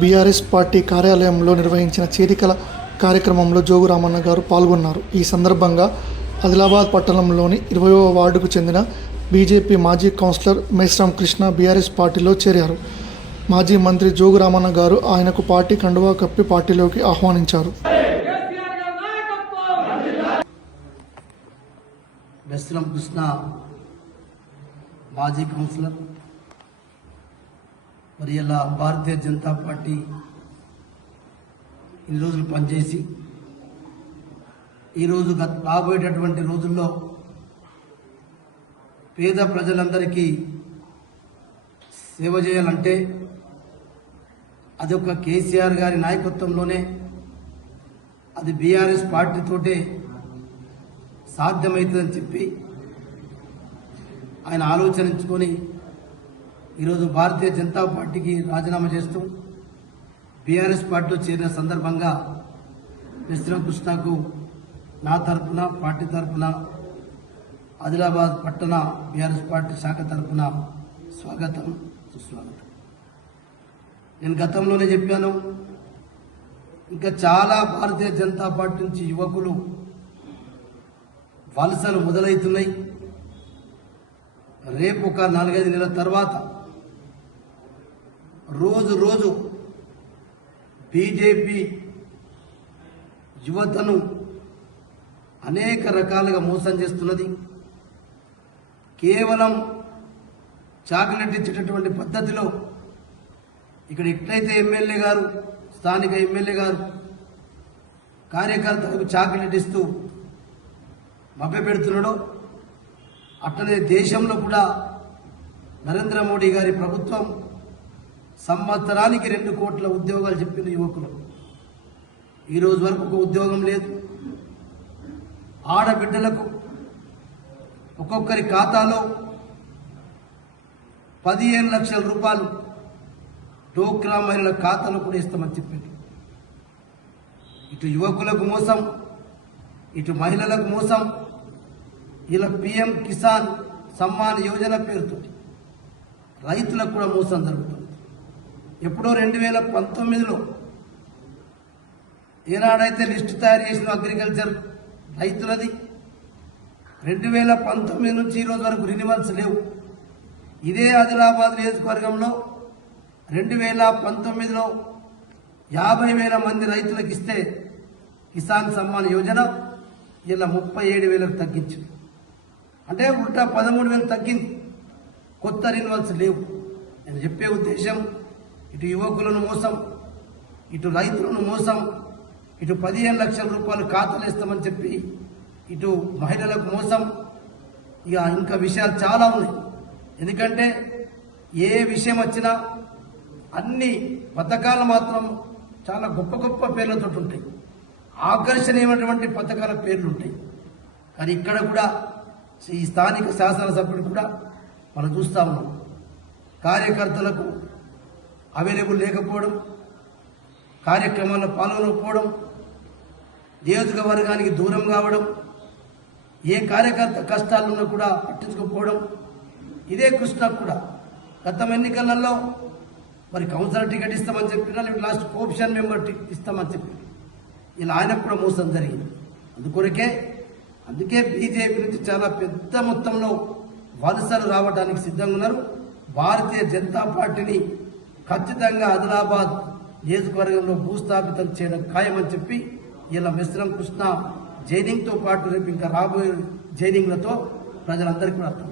BRS party కార్యాలయంలో నిర్వహించిన చేరికల కార్యక్రమంలో జోగు రామన్న గారు పాల్గొన్నారు. ఈ సందర్భంగా ఆదిలాబాద్ పట్టణంలోని 20వ వార్డుకు చెందిన బీజేపీ మాజీ కౌన్సిలర్ మేస్రం కృష్ణ బీఆర్ఎస్ పార్టీలో చేరారు. మాజీ మంత్రి జోగు రామన్న గారు ఆయనకు పార్టీ కండువా కప్పి పార్టీలోకి ఆహ్వానించారు. మేస్రం కృష్ణ మాజీ కౌన్సిలర్, మరి ఇలా భారతీయ జనతా పార్టీ ఇన్ని రోజులు పనిచేసి ఈరోజు రాబోయేటటువంటి రోజుల్లో పేద ప్రజలందరికీ సేవ చేయాలంటే అది ఒక కేసీఆర్ గారి నాయకత్వంలోనే, అది బీఆర్ఎస్ పార్టీతోటే సాధ్యమవుతుందని చెప్పి ఆయన ఆలోచించుకొని ఈరోజు భారతీయ జనతా పార్టీకి రాజీనామా చేస్తూ బీఆర్ఎస్ పార్టీలో చేరిన సందర్భంగా మేస్రం కృష్ణకు నా తరఫున, పార్టీ తరఫున, ఆదిలాబాద్ పట్టణ బీఆర్ఎస్ పార్టీ శాఖ తరఫున స్వాగతం, సుస్వాగతం. నేను గతంలోనే చెప్పాను, ఇంకా చాలా భారతీయ జనతా పార్టీ నుంచి యువకులు వలసలు మొదలవుతున్నాయి. రేపు ఒక 4-5 నెలల తర్వాత రోజు రోజు బీజేపీ యువతను అనేక రకాలుగా మోసం చేస్తున్నది. కేవలం చాక్లెట్ ఇచ్చేటటువంటి పద్ధతిలో ఇక్కడ ఎట్లయితే ఎమ్మెల్యే గారు, స్థానిక ఎమ్మెల్యే గారు కార్యకర్తలకు చాక్లెట్ ఇస్తూ మభ్యపెడుతున్నాడో, అట్లనే దేశంలో కూడా నరేంద్ర మోడీ గారి ప్రభుత్వం సంవత్సరానికి 2 కోట్ల ఉద్యోగాలు చెప్పిన యువకులు ఈరోజు వరకు ఒక ఉద్యోగం లేదు. ఆడబిడ్డలకు ఒక్కొక్కరి ఖాతాలో 15 లక్షల రూపాయలు డోక్రా మహిళల ఖాతాలో కూడా ఇస్తామని చెప్పారు. ఇటు యువకులకు మోసం, ఇటు మహిళలకు మోసం. ఇలా పిఎం కిసాన్ సమ్మాన్ యోజన పేరుతో రైతులకు కూడా మోసం జరుగుతుంది. ఎప్పుడో 2019లో ఏనాడైతే లిస్టు తయారు చేసిన అగ్రికల్చర్ రైతులది, 2019 నుంచి ఈ రోజు వరకు రినివల్స్ లేవు. ఇదే ఆదిలాబాద్ నియోజకవర్గంలో 2019లో 50,000 మంది రైతులకు ఇస్తే కిసాన్ సమ్మాన్ యోజన ఇలా 37,000కు తగ్గించింది. అంటే ఉల్టా 13,000 తగ్గింది. కొత్త రినివల్స్ లేవు. నేను చెప్పే ఉద్దేశం, ఇటు యువకులను మోసం, ఇటు రైతులను మోసం, ఇటు 15 లక్షల రూపాయలు ఖాతాలు ఇస్తామని చెప్పి ఇటు మహిళలకు మోసం. ఇంకా విషయాలు చాలా ఉన్నాయి. ఎందుకంటే ఏ విషయం వచ్చినా అన్ని పథకాలు మాత్రం చాలా గొప్ప గొప్ప పేర్లతో ఉంటాయి, ఆకర్షణీయమైనటువంటి పథకాల పేర్లు ఉంటాయి. కానీ ఇక్కడ కూడా ఈ స్థానిక శాసనసభ్యుడు కూడా మనం చూస్తా ఉన్నాం, కార్యకర్తలకు అవైలబుల్ లేకపోవడం, కార్యక్రమాల్లో పాల్గొనకపోవడం, నియోజకవర్గానికి దూరం కావడం, ఏ కార్యకర్త కష్టాలున్నా కూడా పట్టించుకోకపోవడం. ఇదే కృష్ణకు కూడా గతం ఎన్నికలలో మరి కౌన్సిలర్ టికెట్ ఇస్తామని చెప్పినా, లేకపోతే లాస్ట్ కోఆప్షన్ మెంబర్ ఇస్తామని చెప్పి ఇలా ఆయనకు కూడా మోసం జరిగింది. అందుకే బీజేపీ నుంచి చాలా పెద్ద మొత్తంలో వలసలు రావడానికి సిద్ధంగా ఉన్నారు. భారతీయ జనతా పార్టీని ఖచ్చితంగా ఆదిలాబాద్ నియోజకవర్గంలో భూస్థాపితం చేయడం ఖాయమని చెప్పి ఇలా మేస్రం కృష్ణ జైనింగ్తో పాటు రేపు ఇంకా రాబోయే జైనింగ్లతో ప్రజలందరికీ కూడా అర్థం.